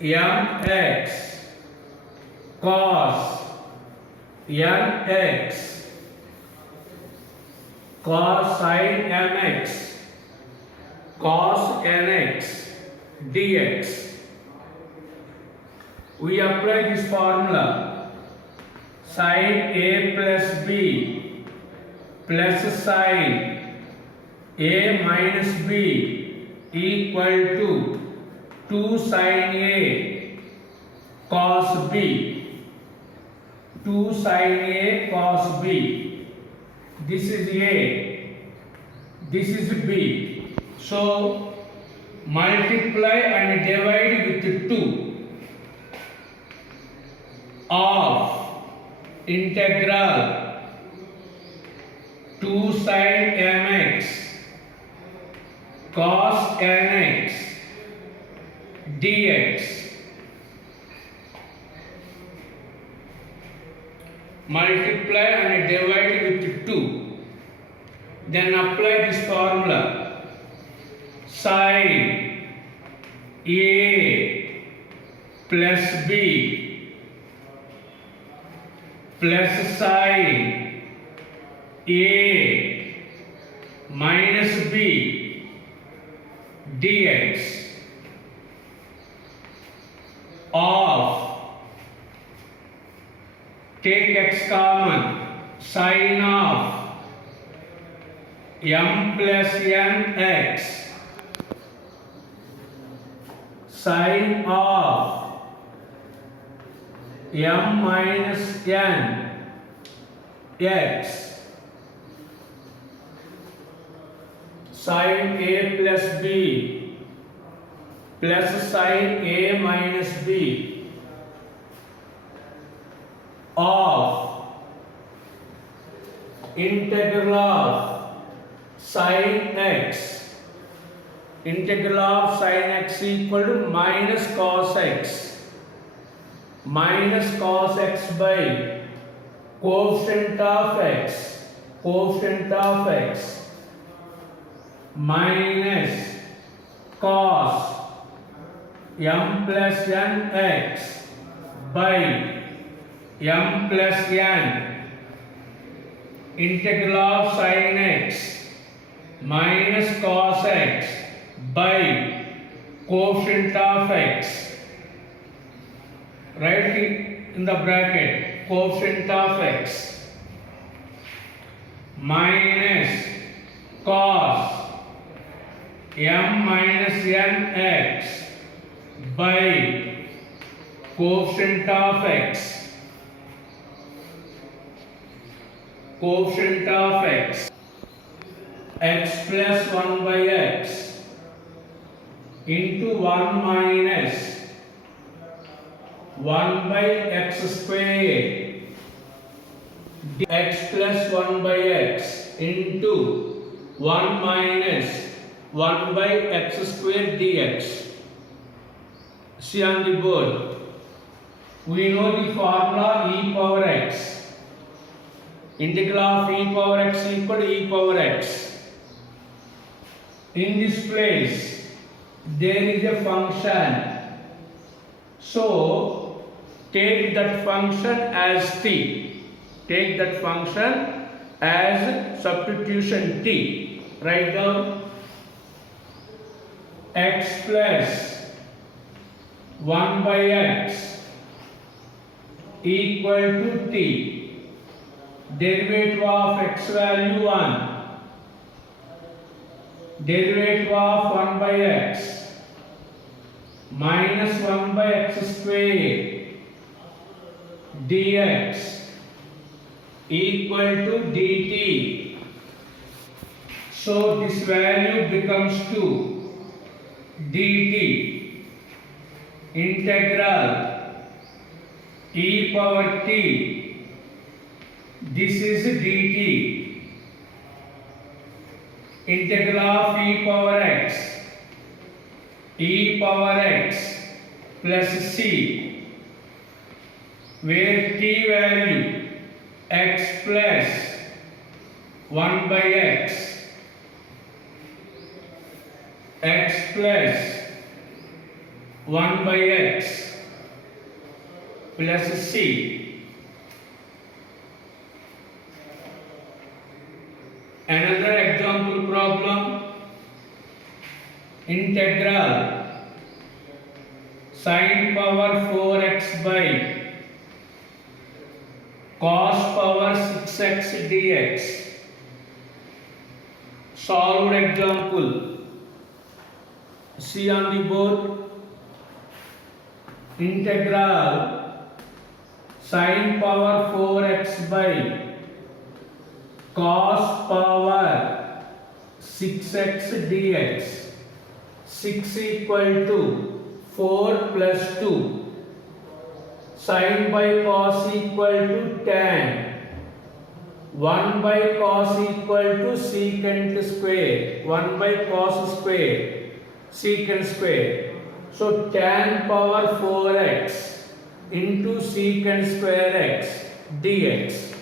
mx cos nx cos sin mx cos nx dx. We apply this formula: sin a plus b plus sin a minus b equal to 2 sin a cos b. 2 sin a cos b. This is a, this is b. So multiply and divide with 2 of integral 2 sin mx cos nx dx. Multiply and divide with 2. Then apply this formula: sin a plus b plus sin a minus b dx of, take x common, sin of m plus n x, sin of m minus n x, sin a plus b plus sin a minus b of integral of sin x. Integral of sin x equal to minus cos x. Minus cos x by coefficient of x. Coefficient of x minus cos m plus n x by m plus n. Integral of sin x minus cos x by coefficient of x. Write it in the bracket: coefficient of x minus cos m minus n x by coefficient of x. Coefficient of x. X plus 1 by x into 1 minus 1 by x square. X plus 1 by x into 1 minus 1 by x square dx. See on the board. We know the formula e power x. Integral of e power x equal to e power x. In this place there is a function, so take that function as t. Take that function as substitution t. Write down x plus 1 by x equal to t. Derivative of x value 1. Derivative of 1 by x minus 1 by x square dx equal to dt. So this value becomes 2 dt integral e power t. This is dt integral of e power x plus c, where t value x plus 1 by x plus 1 by x plus c. Another example problem. Integral sin power 4x by cos power 6x dx. Solved example. See on the board. Integral sin power 4x by cos power 6x dx. 6 equal to 4 plus 2. Sin by cos equal to tan. 1 by cos equal to secant square. 1 by cos square. Secant square. So tan power 4x into secant square x dx.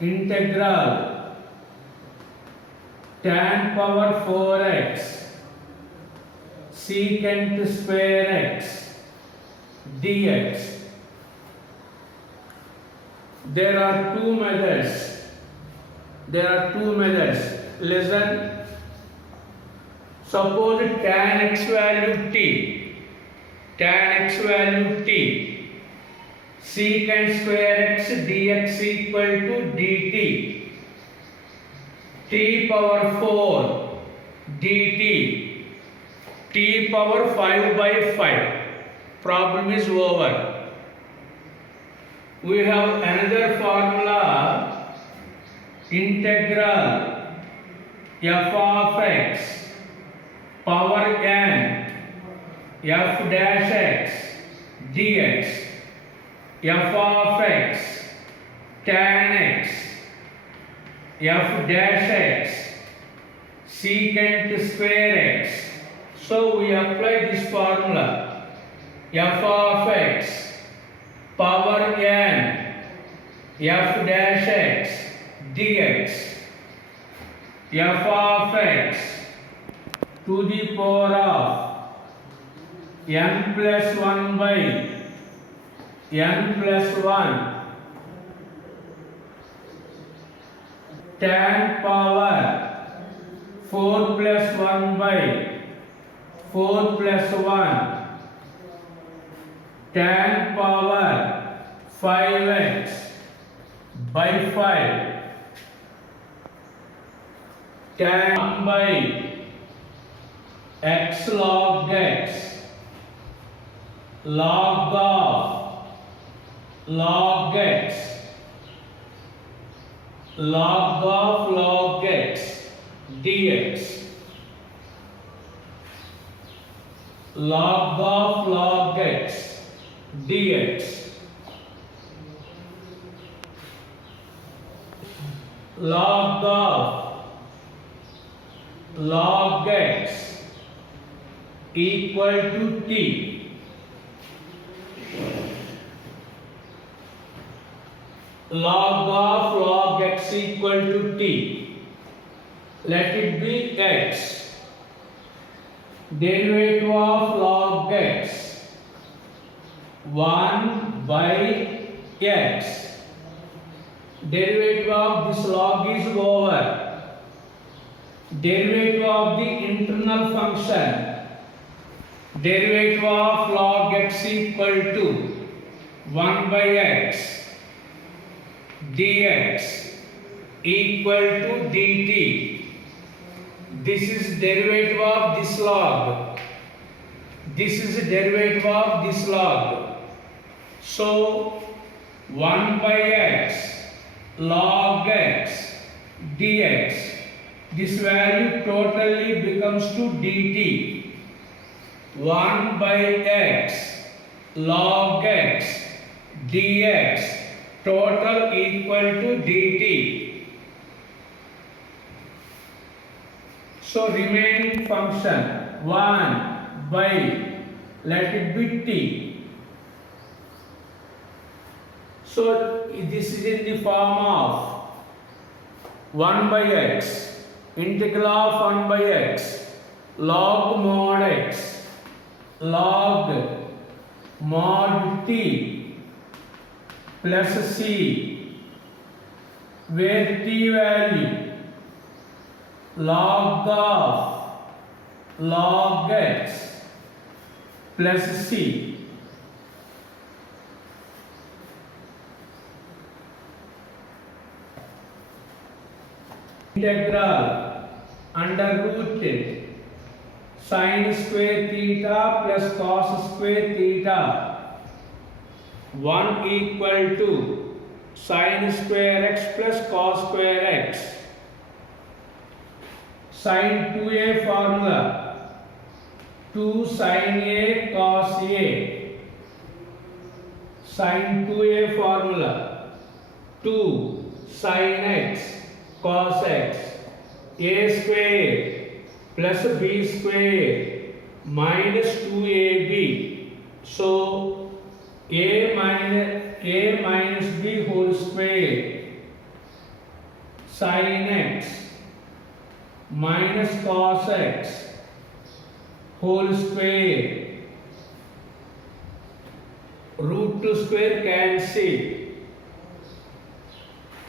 Integral tan power 4x secant square x dx. There are two methods. Listen. Suppose tan x value t secant square x dx equal to dt. T power 4 dt. T power 5 by 5. Problem is over. We have another formula. Integral f of x power n f dash x dx. F of x tan x f dash x secant square x. So we apply this formula. F of x power n f dash x dx. F of x to the power of n plus 1 by n plus 1 tan power 4 plus 1 by 4 plus 1 tan power 5x by 5 tan by x log x log of log x log of log x dx. Log of log x dx. Log of log x equal to t. Log of log x equal to t. Let it be x. Derivative of log x 1 by x. Derivative of this log is over. Derivative of the internal function. Derivative of log x equal to 1 by x dx equal to dt. This is derivative of this log. This is derivative of this log. So 1 by x log x dx. This value totally becomes to dt. 1 by x log x dx total equal to dt. So remaining function 1 by, let it be t. So this is in the form of 1 by x, integral of 1 by x log mod x, log mod t plus c, where t value log of log x plus c. Integral under root sin square theta plus cos square theta 1 equal to sin square x plus cos square x. Sin 2a formula 2 sin a cos a. Sin 2a formula 2 sin x cos x, a square plus b square minus 2ab. So a minus b whole square sin x minus cos x whole square, root 2 square cancel.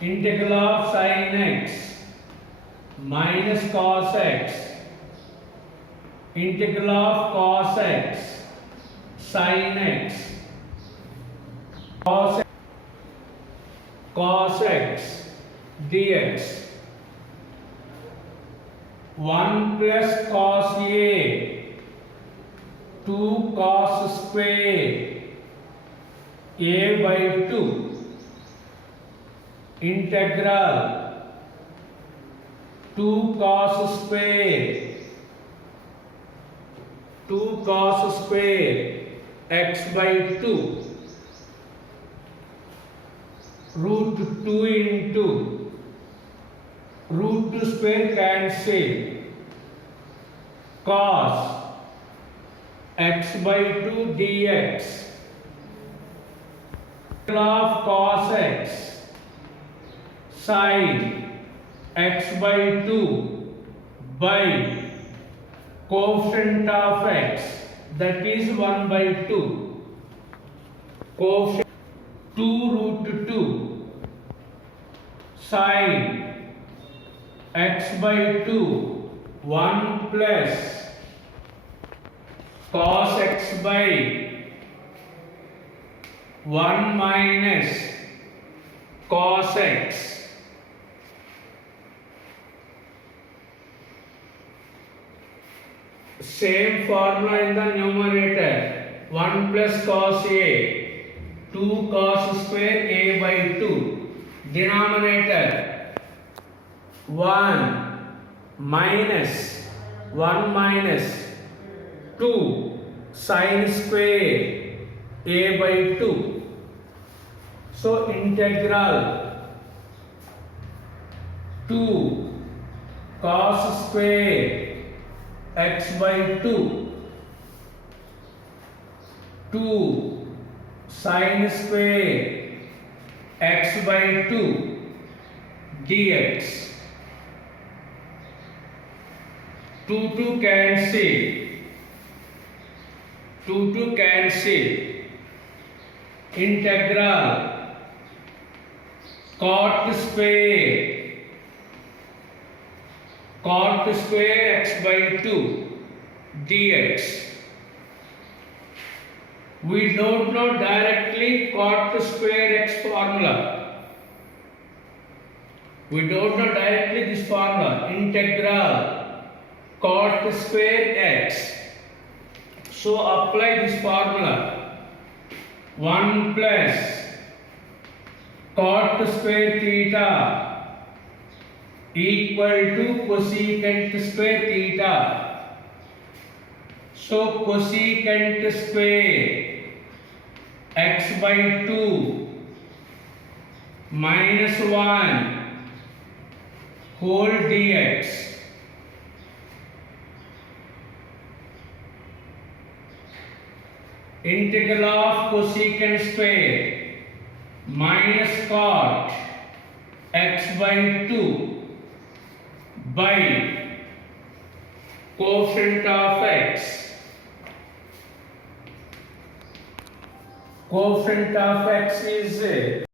Integral of sin x minus cos x, integral of cos x sin x, cos x dx 1 plus cos a 2 cos square a by 2 integral 2 cos square x by 2 root 2 into root 2 square cancel cos x by 2 dx of cos x sin x by 2 by coefficient of x, that is 1 by 2, coefficient 2 root 2 sin x by 2 1 plus cos x by 1 minus cos x. Same formula in the numerator, 1 plus cos a 2 cos square a by 2, denominator 1 minus 2 sin square a by 2. So integral 2 cos square x by 2 2 sin square x by 2 dx 2 cancel integral cot square x by 2 dx. We don't know directly cot square x formula. We don't know directly this formula, integral cot square x. So apply this formula, 1 plus cot square theta equal to cosecant square theta. So cosecant square x by 2 minus 1 whole dx integral of cosecant square minus cot x by 2 by Coefficient of x. Coefficient of x is